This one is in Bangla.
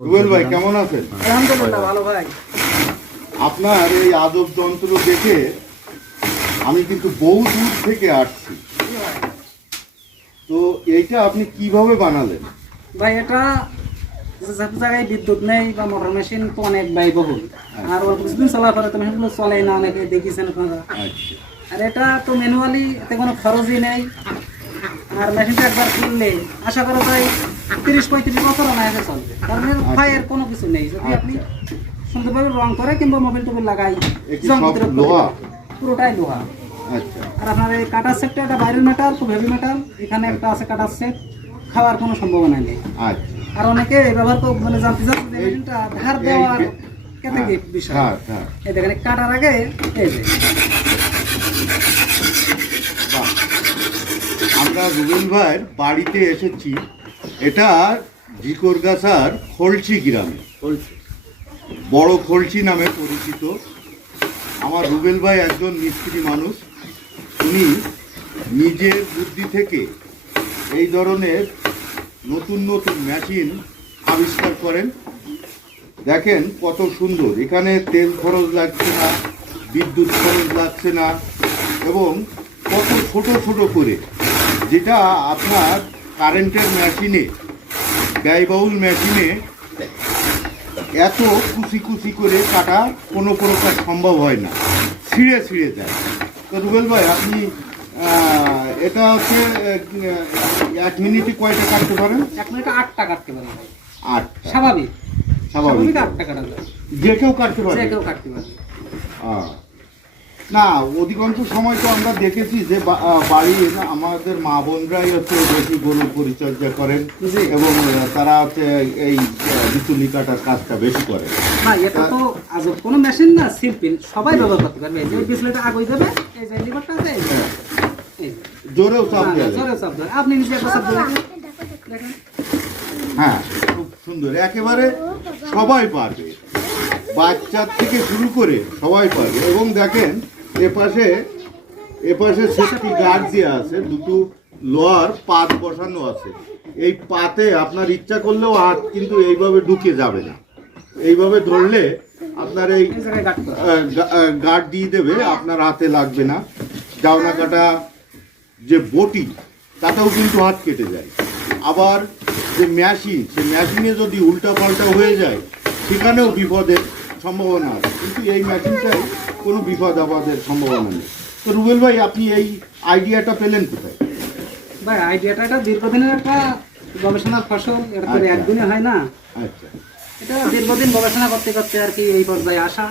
রুবেল ভাই কেমন আছেন? আলহামদুলিল্লাহ ভালো ভাই। আপনার এই আদব যন্ত্র দেখে আমি কিন্তু বহু দূর থেকে আসছি। তো এইটা আপনি কিভাবে বানালেন? ভাই এটা সব জায়গায় বিদ্যুৎ নেই বা মোটর মেশিন তো অনেক ব্যয়বহুল, আর অল্প কিছুদিন চলার পরে তো মেশিনগুলো চলে না, অনেকে দেখেছেন আপনারা। আচ্ছা আর এটা তো ম্যানুয়ালি, এতে কোনো খরচই নেই। আর মেশিনটা একবার কিনলে আশা করা যায় 30-35 বছর অনায়াসে চলবে, কারণ এর ভয়ের কোনো কিছু নেই। যদি আপনি সুন্দরভাবে রং করে কিংবা মোবিল টোবিল লাগাই, এটি সব লোহা? পুরোটাই লোহা। আচ্ছা আর আপনার এই কাটার সেটটা, এটা বাইরের মেটাল, খুব হেভি মেটাল। এখানে একটা আছে কাটার সেট, খাওয়ার কোনো সম্ভাবনা নেই। আচ্ছা। আর অনেকে ব্যবহার করে মানে জানতে চাচ্ছে যে মেশিনটা ধার দেওয়ার কেটে কি বিষয়। এই দেখেন কাটার আগে এই যে বাহ। আমরা রুবেল ভাইয়ের বাড়িতে এসেছি। এটা জিকরগাছার খলচি গ্রামে, বড় খলচি নামে পরিচিত। আমার রুবেল ভাই একজন মিস্ত্রি মানুষ। উনি নিজের বুদ্ধি থেকে এই ধরনের নতুন নতুন মেশিন আবিষ্কার করেন। দেখেন কত সুন্দর, এখানে তেল খরচ লাগছে না, বিদ্যুৎ খরচ লাগছে না, এবং কত ছোট ছোট করে, যেটা আপনার কারেন্টের মেশিনে, ব্যয়বহুল মেশিনে এত কুচি কুচি করে কাটা কোনো প্রকার সম্ভব হয় না, ছিঁড়ে ছিঁড়ে যায়। তো রুবেল ভাই আপনি এটা হচ্ছে 1 মিনিটে কয়টা কাটতে পারেন? 1 মিনিটে 8টা কাটতে পারে ভাই। 8। স্বাভাবিক স্বাভাবিক 8টা কাটা যায়, যে কেউ কাটতে পারে? যে কেউ কাটতে পারে। না, অধিকাংশ সময় তো আমরা দেখেছি যে বাড়ির আমাদের মা বোনরাই হচ্ছে বেশি গরু পরিচর্যা করেন এবং তারা হচ্ছে এই বিচুলি কাটার কাজটা বেশি করে। না, এটা তো আজব কোনো মেশিন না, সিম্পল, সবাই ব্যবহার করতে পারবে। এই যে বিসলেটা আগুই দেবে, এই যে লিভারটা আছে, এই যে জোরেও চাপ দেয়। জোরে চাপ দেয়, আপনি নিজে একটা চাপ দেবেন, দেখেন। হ্যাঁ, খুব সুন্দর, একেবারে সবাই পারবে, বাচ্চার থেকে শুরু করে সবাই পারবে। এবং দেখেন এপাশে সেফটি গার্ড দেওয়া আছে, দুটো লোহার পাত বসানো আছে। এই পাতে আপনার ইচ্ছা করলেও হাত কিন্তু এইভাবে ঢুকে যাবে না, এইভাবে ধরলে আপনার এই এই জায়গায় কাটতে হবে। গার্ড দিয়ে দেবে, আপনার হাতে লাগবে না। জাউনা কাটা যে বটি, তাতেও কিন্তু হাত কেটে যায়। আবার যে মেশিন, সেই মেশিনে যদি উল্টা পাল্টা হয়ে যায়, সেখানেও বিপদের সম্ভাবনা আছে, কিন্তু এই মেশিনটাই কোনো বিপদ আপদের সম্ভাবনা নেই। তো রুবেল ভাই আপনি এই আইডিয়াটা পেলেন কোথায়? ভাই আইডিয়াটা এটা দীর্ঘদিনের একটা গবেষণার ফসল, এটা তো আচ্ছা। একদিনে হয় না। আচ্ছা এটা দীর্ঘদিন গবেষণা করতে করতে আর কি এই পর্যায়ে আসা।